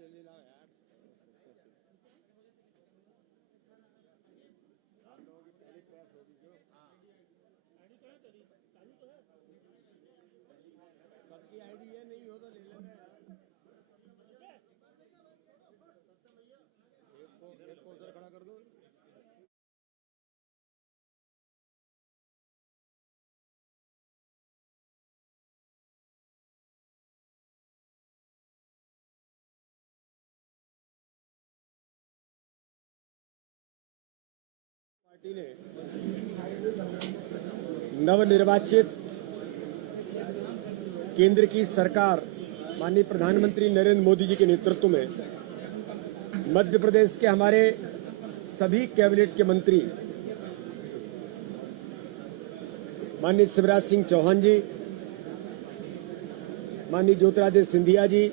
जल्दी लाओ यार। आप लोगों की पहली प्रेस होगी जो। सबकी आईडी ये नहीं हो तो ले लेना यार। एक को उधर खड़ा कर दो। पार्टी ने नवनिर्वाचित केंद्र की सरकार माननीय प्रधानमंत्री नरेंद्र मोदी जी के नेतृत्व में मध्य प्रदेश के हमारे सभी कैबिनेट के मंत्री माननीय शिवराज सिंह चौहान जी, माननीय ज्योतिरादित्य सिंधिया जी,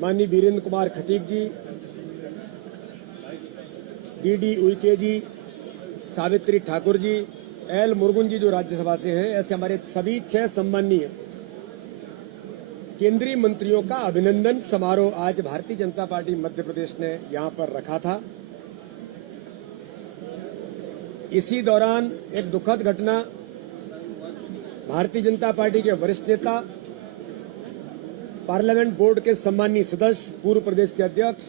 माननीय वीरेंद्र कुमार खटीक जी, डी उइके जी, सावित्री ठाकुर जी, एल मुरुगन जी जो राज्यसभा से हैं, ऐसे हमारे सभी 6 सम्माननीय केंद्रीय मंत्रियों का अभिनंदन समारोह आज भारतीय जनता पार्टी मध्य प्रदेश ने यहां पर रखा था। इसी दौरान एक दुखद घटना, भारतीय जनता पार्टी के वरिष्ठ नेता, पार्लियामेंट बोर्ड के सम्मानीय सदस्य, पूर्व प्रदेश के अध्यक्ष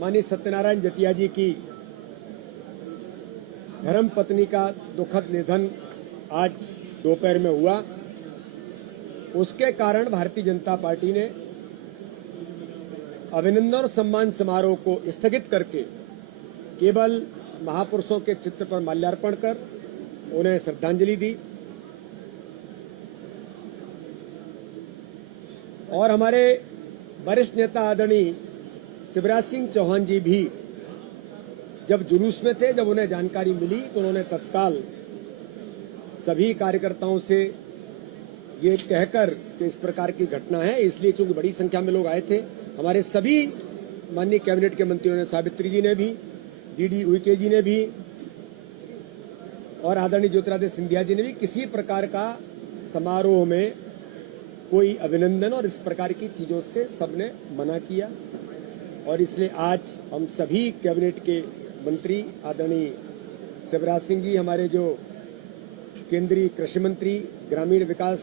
माननीय सत्यनारायण जटिया जी की धर्म पत्नी का दुखद निधन आज दोपहर में हुआ। उसके कारण भारतीय जनता पार्टी ने अभिनंदन और सम्मान समारोह को स्थगित करके केवल महापुरुषों के चित्र पर माल्यार्पण कर उन्हें श्रद्धांजलि दी। और हमारे वरिष्ठ नेता आदरणीय शिवराज सिंह चौहान जी भी जब जुलूस में थे, जब उन्हें जानकारी मिली तो उन्होंने तत्काल सभी कार्यकर्ताओं से ये कहकर कि इस प्रकार की घटना है, इसलिए चूंकि बड़ी संख्या में लोग आए थे, हमारे सभी माननीय कैबिनेट के मंत्रियों ने, सावित्री जी ने भी, डी उइके जी ने भी और आदरणीय ज्योतिरादित्य सिंधिया जी ने भी किसी प्रकार का समारोह में कोई अभिनंदन और इस प्रकार की चीजों से सबने मना किया। और इसलिए आज हम सभी कैबिनेट के मंत्री आदरणीय शिवराज सिंह जी, हमारे जो केंद्रीय कृषि मंत्री, ग्रामीण विकास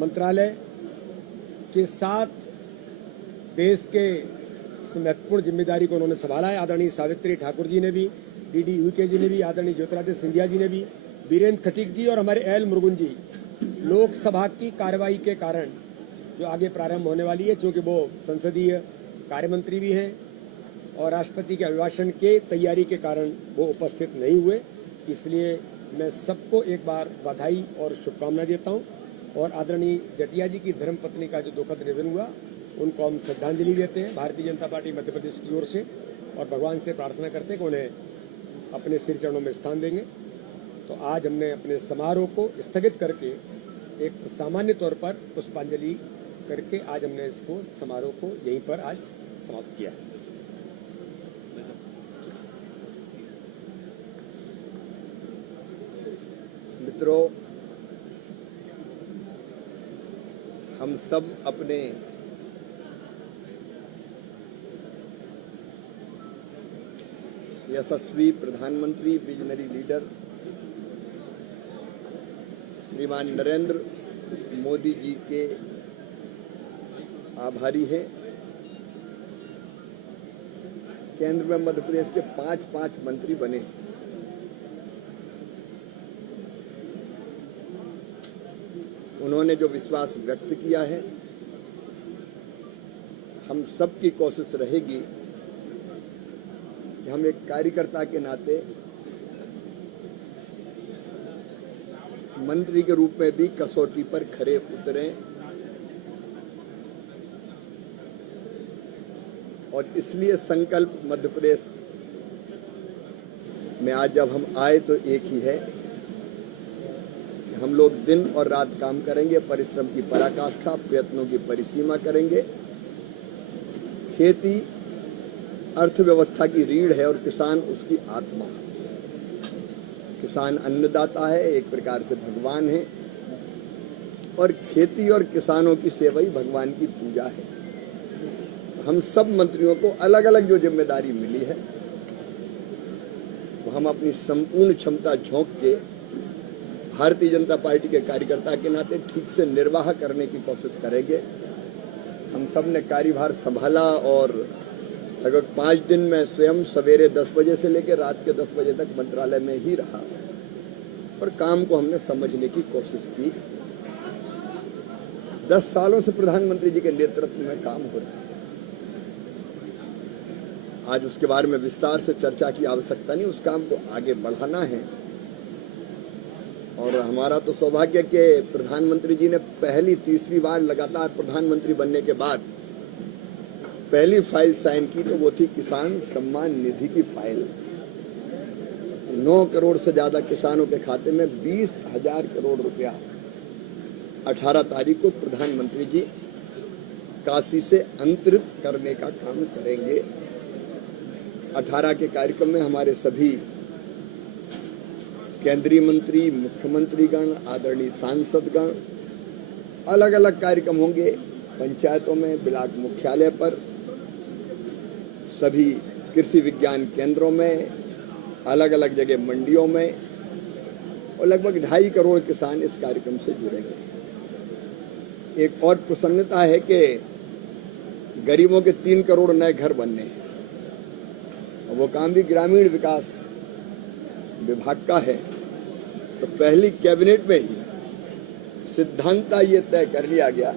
मंत्रालय के साथ देश के इस महत्वपूर्ण जिम्मेदारी को उन्होंने संभाला है। आदरणीय सावित्री ठाकुर जी ने भी, डी उइके जी ने भी, आदरणीय ज्योतिरादित्य सिंधिया जी ने भी, वीरेंद्र खटीक जी और हमारे एल मुरुगन जी लोकसभा की कार्रवाई के कारण जो आगे प्रारंभ होने वाली है, चूंकि वो संसदीय कार्य मंत्री भी हैं और राष्ट्रपति के अभिभाषण के तैयारी के कारण वो उपस्थित नहीं हुए, इसलिए मैं सबको एक बार बधाई और शुभकामनाएं देता हूं। और आदरणीय जटिया जी की धर्मपत्नी का जो दुखद निधन हुआ, उनको हम श्रद्धांजलि देते हैं भारतीय जनता पार्टी मध्य प्रदेश की ओर से, और भगवान से प्रार्थना करते हैं कि उन्हें अपने श्री चरणों में स्थान देंगे। तो आज हमने अपने समारोह को स्थगित करके एक सामान्य तौर पर पुष्पांजलि करके आज हमने इसको समारोह को यहीं पर आज समाप्त किया है। मित्रों, हम सब अपने यशस्वी प्रधानमंत्री, विजनरी लीडर श्रीमान नरेंद्र मोदी जी के आभारी हैं। केंद्र में मध्य प्रदेश के 5 मंत्री बने हैं। उन्होंने जो विश्वास व्यक्त किया है, हम सबकी कोशिश रहेगी कि हम एक कार्यकर्ता के नाते मंत्री के रूप में भी कसौटी पर खरे उतरें और इसलिए संकल्प मध्य प्रदेश में आज जब हम आए तो एक ही है, हम लोग दिन और रात काम करेंगे, परिश्रम की पराकाष्ठा, प्रयत्नों की परिसीमा करेंगे। खेती अर्थव्यवस्था की रीढ़ है और किसान उसकी आत्मा। किसान अन्नदाता है, एक प्रकार से भगवान है। और खेती और किसानों की सेवा ही भगवान की पूजा है। हम सब मंत्रियों को अलग अलग जो जिम्मेदारी मिली है वो हम अपनी संपूर्ण क्षमता झोंक के भारतीय जनता पार्टी के कार्यकर्ता के नाते ठीक से निर्वाह करने की कोशिश करेंगे। हम सब ने कार्यभार संभाला और लगभग 5 दिन में स्वयं सवेरे 10 बजे से लेकर रात के 10 बजे तक मंत्रालय में ही रहा और काम को हमने समझने की कोशिश की। 10 सालों से प्रधानमंत्री जी के नेतृत्व में काम हो रहा है। आज उसके बारे में विस्तार से चर्चा की आवश्यकता नहीं, उस काम को आगे बढ़ाना है। और हमारा तो सौभाग्य कि प्रधानमंत्री जी ने पहली तीसरी बार लगातार प्रधानमंत्री बनने के बाद पहली फाइल साइन की तो वो थी किसान सम्मान निधि की फाइल। 9 करोड़ से ज्यादा किसानों के खाते में 20,000 करोड़ रुपया 18 तारीख को प्रधानमंत्री जी काशी से अंतरित करने का काम करेंगे। 18 के कार्यक्रम में हमारे सभी केंद्रीय मंत्री, मुख्यमंत्रीगण, आदरणीय सांसदगण, अलग अलग कार्यक्रम होंगे पंचायतों में, ब्लॉक मुख्यालय पर, सभी कृषि विज्ञान केंद्रों में, अलग अलग जगह मंडियों में और लगभग 2.5 करोड़ किसान इस कार्यक्रम से जुड़ेंगे। एक और प्रसन्नता है कि गरीबों के 3 करोड़ नए घर बनने हैं। वो काम भी ग्रामीण विकास विभाग का है। तो पहली कैबिनेट में ही सिद्धांता ये तय कर लिया गया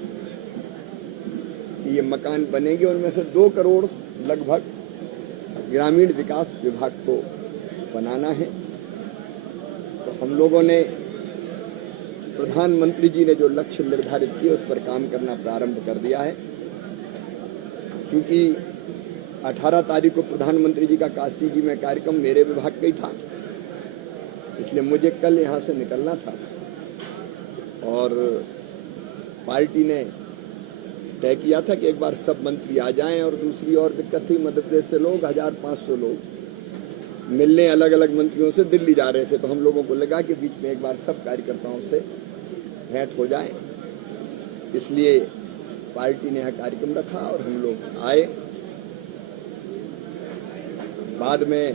कि ये मकान बनेंगे, उनमें से 2 करोड़ लगभग ग्रामीण विकास विभाग को बनाना है। तो हम लोगों ने प्रधानमंत्री जी ने जो लक्ष्य निर्धारित किए उस पर काम करना प्रारंभ कर दिया है। क्योंकि 18 तारीख को प्रधानमंत्री जी का काशी जी में कार्यक्रम मेरे विभाग का ही था, इसलिए मुझे कल यहाँ से निकलना था और पार्टी ने तय किया था कि एक बार सब मंत्री आ जाएं। और दूसरी और दिक्कत थी, मध्य प्रदेश से लोग 1500 लोग मिलने अलग अलग मंत्रियों से दिल्ली जा रहे थे। तो हम लोगों को लगा कि बीच में एक बार सब कार्यकर्ताओं से भेंट हो जाए, इसलिए पार्टी ने यहाँ कार्यक्रम रखा और हम लोग आए। बाद में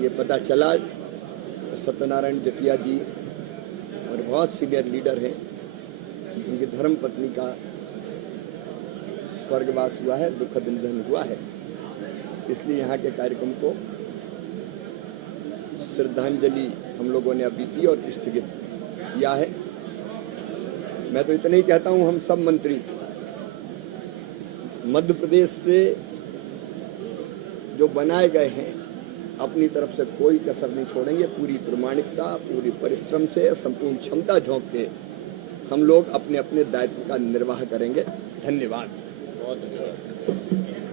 ये पता चला सत्यनारायण जटिया जी और बहुत सीनियर लीडर हैं, उनकी धर्मपत्नी का स्वर्गवास हुआ है, दुखद निधन हुआ है। इसलिए यहाँ के कार्यक्रम को श्रद्धांजलि हम लोगों ने अभी की और स्थगित किया है। मैं तो इतना ही कहता हूँ, हम सब मंत्री मध्य प्रदेश से जो बनाए गए हैं अपनी तरफ से कोई कसर नहीं छोड़ेंगे। पूरी प्रामाणिकता, पूरी परिश्रम से, संपूर्ण क्षमता झोंक के हम लोग अपने अपने दायित्व का निर्वाह करेंगे। धन्यवाद। बहुत धन्यवाद।